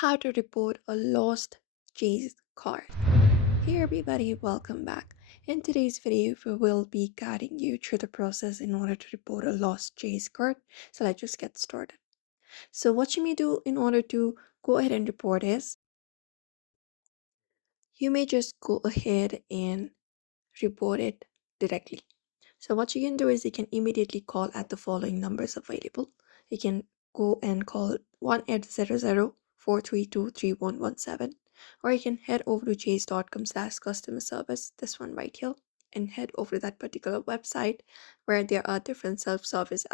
How to report a lost Chase card. Hey everybody, welcome back. In today's video, we will be guiding you through the process in order to report a lost Chase card. So let's just get started. So what you may do in order to go ahead and report is, you may just go ahead and report it directly. So what you can do is you can immediately call at the following numbers available. You can go and call 1-800-432-3117, or you can head over to chase.com/customer service, this one right here, and head over to that particular website where there are different self-service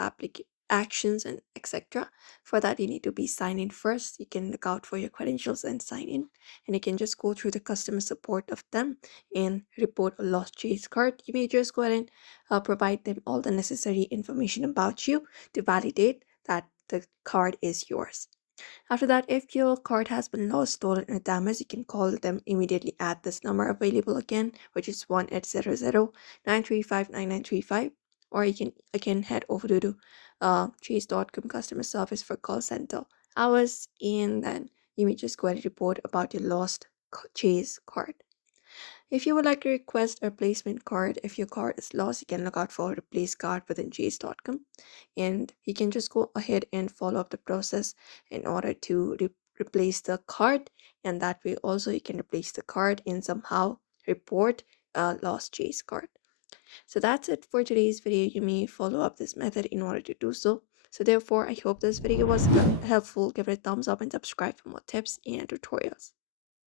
actions and etc. For that, you need to be signed in first. You can look out for your credentials and sign in, and you can just go through the customer support of them and report a lost Chase card. You may just go ahead and provide them all the necessary information about you to validate that the card is yours. After that, if your card has been lost, stolen, or damaged, you can call them immediately at this number available again, which is 1-800-935-9935. Or you can again head over to chase.com customer service for call center hours, and then you may just go ahead and report about your lost Chase card. If you would like to request a replacement card, if your card is lost, you can look out for a replace card within chase.com, and you can just go ahead and follow up the process in order to replace the card, and that way also you can replace the card and somehow report a lost Chase card. So that's it for today's video. You may follow up this method in order to do so. So therefore, I hope this video was helpful. Give it a thumbs up and subscribe for more tips and tutorials.